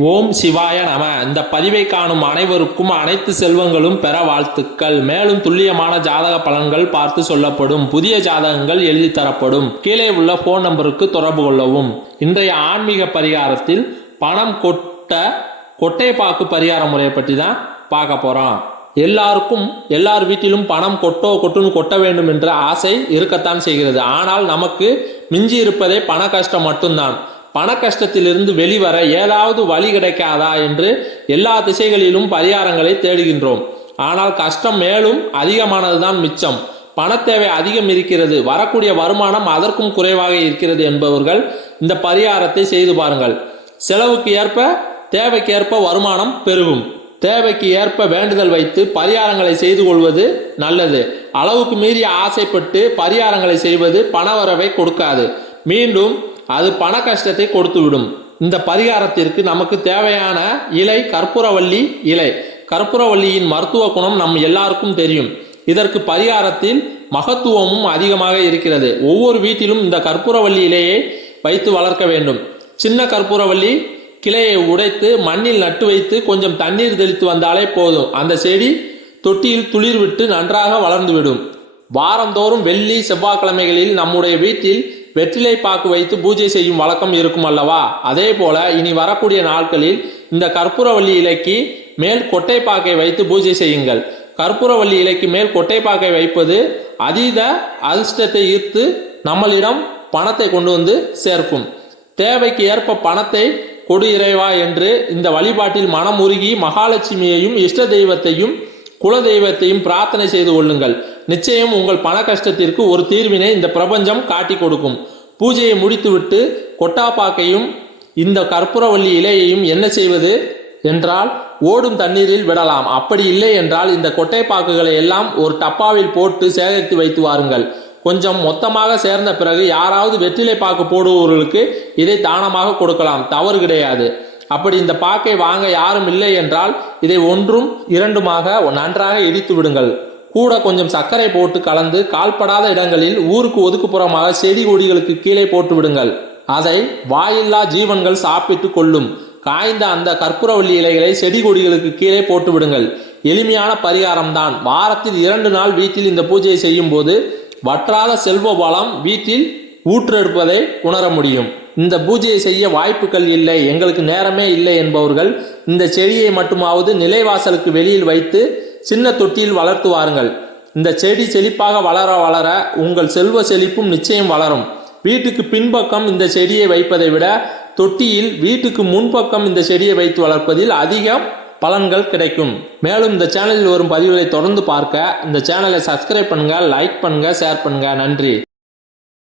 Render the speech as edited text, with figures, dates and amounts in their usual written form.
ஓம் சிவாய நம. இந்த பதிவை காணும் அனைவருக்கும் அனைத்து செல்வங்களும் பெற வாழ்த்துக்கள். மேலும் துல்லியமான ஜாதக பலன்கள் பார்த்து சொல்லப்படும். புதிய ஜாதகங்கள் எழுதி தரப்படும். கீழே உள்ள போன் நம்பருக்கு தொடர்பு கொள்ளவும். இன்றைய ஆன்மீக பரிகாரத்தில் பணம் கொட்டைப்பாக்கு பரிகார முறையை பற்றி தான் பார்க்க போறோம். எல்லார் வீட்டிலும் பணம் கொட்டுன்னு கொட்ட வேண்டும் என்ற ஆசை இருக்கத்தான் செய்கிறது. ஆனால் நமக்கு மிஞ்சி இருப்பதே பண கஷ்டம் மட்டும்தான். பண கஷ்டத்திலிருந்து வெளிவர ஏதாவது வழி கிடைக்காதா என்று எல்லா திசைகளிலும் பரிகாரங்களை தேடுகின்றோம். ஆனால் கஷ்டம் மேலும் அதிகமானதுதான் மிச்சம். பணத்தேவை அதிகம் இருக்கிறது, வரக்கூடிய வருமானம் அதற்கும் குறைவாக இருக்கிறது என்பவர்கள் இந்த பரிகாரத்தை செய்து பாருங்கள். செலவுக்கு ஏற்ப தேவைக்கேற்ப வருமானம் பெருகும். தேவைக்கு ஏற்ப வேண்டுதல் வைத்து பரிகாரங்களை செய்து கொள்வது நல்லது. அளவுக்கு மீறி ஆசைப்பட்டு பரிகாரங்களை செய்வது பணவரவை கொடுக்காது, மீண்டும் அது பண கஷ்டத்தை கொடுத்துவிடும். இந்த பரிகாரத்திற்கு நமக்கு தேவையான இலை கற்பூரவள்ளி இலை. கற்பூரவள்ளியின் மருத்துவ குணம் நம் எல்லாருக்கும் தெரியும். இதற்கு பரிகாரத்தில் மகத்துவமும் அதிகமாக இருக்கிறது. ஒவ்வொரு வீட்டிலும் இந்த கற்பூரவள்ளி இலையை வைத்து வளர்க்க வேண்டும். சின்ன கற்பூரவள்ளி கிளையை உடைத்து மண்ணில் நட்டு வைத்து கொஞ்சம் தண்ணீர் தெளித்து வந்தாலே போதும். அந்த செடி தொட்டியில் துளிர் விட்டு நன்றாக வளர்ந்துவிடும். வாரந்தோறும் வெள்ளி செவ்வாய்க்கிழமைகளில் நம்முடைய வீட்டில் வெற்றிலை பாக்கு வைத்து பூஜை செய்யும் வழக்கம் இருக்கும் அல்லவா? அதே போல இனி வரக்கூடிய நாட்களில் இந்த கற்பூரவள்ளி இலைக்கு மேல் கொட்டைப்பாக்கை வைத்து பூஜை செய்யுங்கள். கற்பூரவள்ளி இலைக்கு மேல் கொட்டைப்பாக்கை வைப்பது அதீத அதிர்ஷ்டத்தை ஈர்த்து நம்மளிடம் பணத்தை கொண்டு வந்து சேர்க்கும். தேவைக்கு ஏற்ப பணத்தை கொடு இறைவா என்று இந்த வழிபாட்டில் மனம் உருகி மகாலட்சுமியையும் இஷ்ட தெய்வத்தையும் குல தெய்வத்தையும் பிரார்த்தனை செய்து கொள்ளுங்கள். நிச்சயம் உங்கள் பண கஷ்டத்திற்கு ஒரு தீர்வினை இந்த பிரபஞ்சம் காட்டி கொடுக்கும். பூஜையை முடித்துவிட்டு கொட்டாப்பாக்கையும் இந்த கற்பூரவள்ளி இலையையும் என்ன செய்வது என்றால் ஓடும் தண்ணீரில் விடலாம். அப்படி இல்லை என்றால் இந்த கொட்டைப்பாக்குகளை எல்லாம் ஒரு டப்பாவில் போட்டு சேகரித்து வைத்து வாருங்கள். கொஞ்சம் மொத்தமாக சேர்ந்த பிறகு யாராவது வெற்றிலை பாக்கு போடுபவர்களுக்கு இதை தானமாக கொடுக்கலாம், தவறு கிடையாது. அப்படி இந்த பாக்கை வாங்க யாரும் இல்லை என்றால் இதை ஒன்றும் இரண்டுமாக நன்றாக இடித்து விடுங்கள். கூட கொஞ்சம் சர்க்கரை போட்டு கலந்து கால்படாத இடங்களில் ஊருக்கு ஒதுக்குப்புறமாக செடி கொடிகளுக்கு கீழே போட்டு விடுங்கள். அதை வாயில்லா ஜீவன்கள் சாப்பிட்டு கொள்ளும். காய்ந்த அந்த கற்பூரவள்ளி இலைகளை செடி கொடிகளுக்கு கீழே போட்டு விடுங்கள். எளிமையான பரிகாரம் தான். வாரத்தில் 2 நாள் வீட்டில் இந்த பூஜையை செய்யும் போது வற்றாத செல்வ வளம் வீட்டில் ஊற்றெடுப்பதை உணர முடியும். இந்த பூஜையை செய்ய வாய்ப்புகள் இல்லை, எங்களுக்கு நேரமே இல்லை என்பவர்கள் இந்த செடியை மட்டுமாவது நிலைவாசலுக்கு வெளியில் வைத்து சின்ன தொட்டியில் வளர்த்து வாருங்கள். இந்த செடி செழிப்பாக வளர வளர உங்கள் செல்வ செழிப்பும் நிச்சயம் வளரும். வீட்டுக்கு பின்பக்கம் இந்த செடியை வைப்பதை விட தொட்டியில் வீட்டுக்கு முன்பக்கம் இந்த செடியை வைத்து வளர்ப்பதில் அதிகம் பலன்கள் கிடைக்கும். மேலும் இந்த சேனலில் வரும் பதிவுகளை தொடர்ந்து பார்க்க இந்த சேனலை சப்ஸ்கிரைப் பண்ணுங்க, லைக் பண்ணுங்க, ஷேர் பண்ணுங்க. நன்றி.